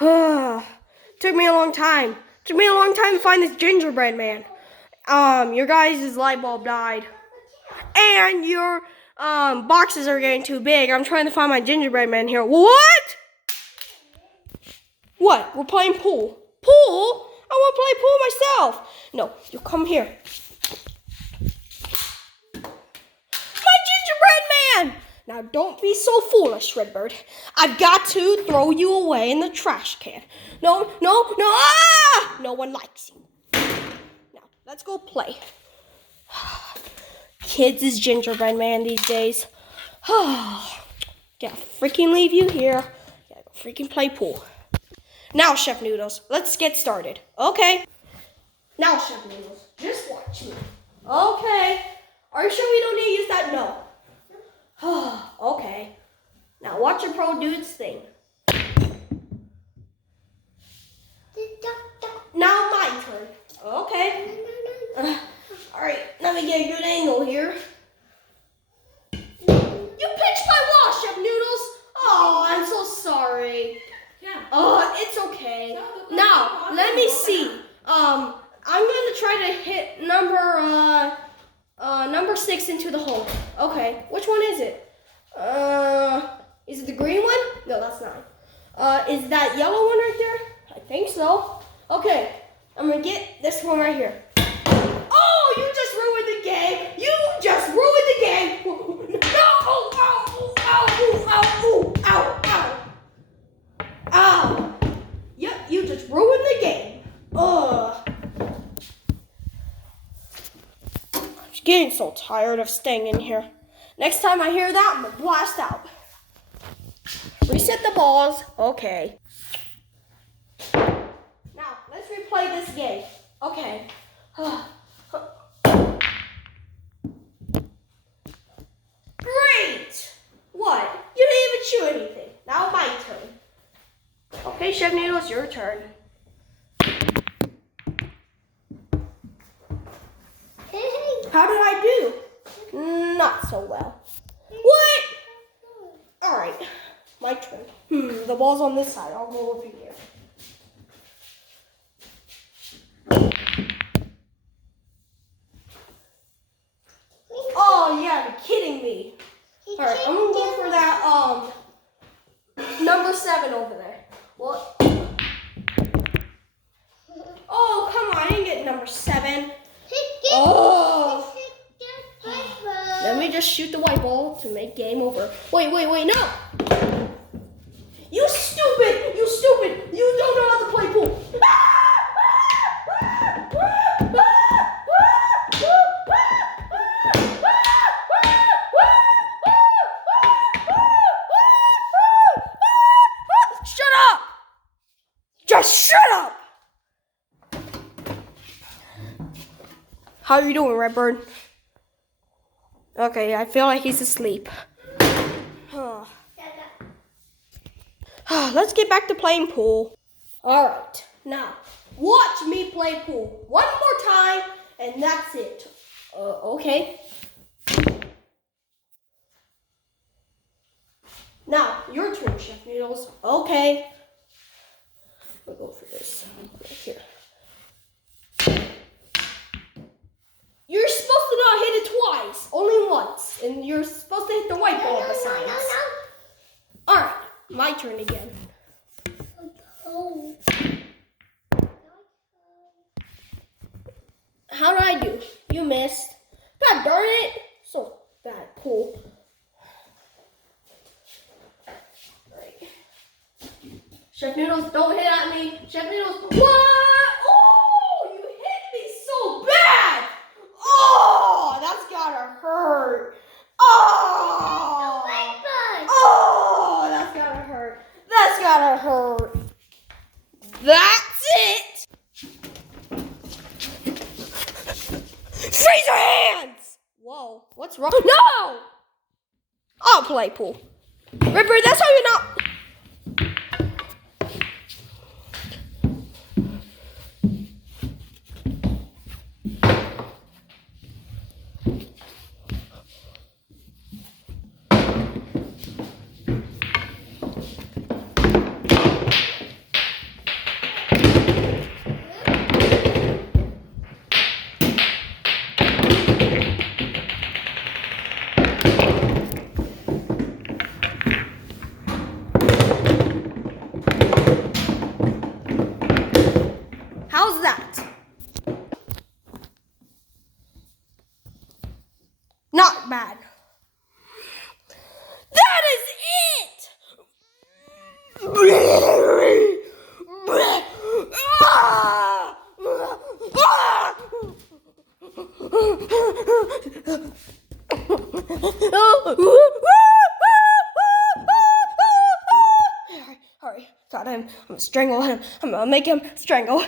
Took me a long time. Took me a long time to find this gingerbread man. Your guys' light bulb died. And your boxes are getting too big. I'm trying to find my gingerbread man here. What? What? We're playing pool. Pool? I want to play pool myself. No, you come here. My gingerbread man! Now don't be so foolish, Redbird. I've got to throw you away in the trash can. No, ah! No one likes you. Now, let's go play. Kids is gingerbread man these days. Gotta freaking leave you here. Gotta go freaking play pool. Now, Chef Noodles, let's get started. Okay. Now, Chef Noodles, just watch me. Okay. Are you sure we don't need to use that? No. Okay. Now, watch your pro do its thing. Now, my turn. Okay. All right, let me get a good angle here. You pitched my wall, Chef Noodles. Oh, I'm so sorry. Yeah. It's okay. Now, let me see. I'm gonna try to hit number 6 into the hole. Okay, which one is it? Is it the green one? No, that's not. Is that yellow one right there? I think so. Okay, I'm gonna get this one right here. Oh, you just ruined the game. You just ruined the game. No! Ow, ow, ow, ow, ow. Ow. Yep, you just ruined the game. I'm just getting so tired of staying in here. Next time I hear that, I'm gonna blast out. Reset the balls. Okay. Now, let's replay this game. Okay. Great! What? You didn't even chew anything. Now my turn. Okay, Chef Noodles, your turn. How did I do? Not so well. What? Alright, my turn. The ball's on this side. I'll go over here. Oh, yeah, you're kidding me. Alright, I'm gonna go for that, number 7 over there. What? Oh, come on, I didn't get number 7. Oh. Let me just shoot the white ball to make game over. Wait, no. You stupid. You don't know how to play pool. Just shut up! How are you doing, Redbird? Okay, I feel like he's asleep. Let's get back to playing pool. Alright, now, watch me play pool. One more time, and that's it. Okay. Now, your turn, Chef Noodles. Okay. We'll go for this right here. You're supposed to not hit it twice, only once, and you're supposed to hit the white ball besides. All right, my turn again. How did I do? You missed. God darn it! So bad pool. Chef Noodles, don't hit at me. Chef Noodles, what? Oh, you hit me so bad. Oh, that's gotta hurt. Oh, that's gotta hurt. That's gotta hurt. That's it. Raise your hands. Whoa, what's wrong? No. I'll play pool. Redbird, that's how you're not. Hurry. God, I'm gonna strangle him. I'm gonna make him strangle.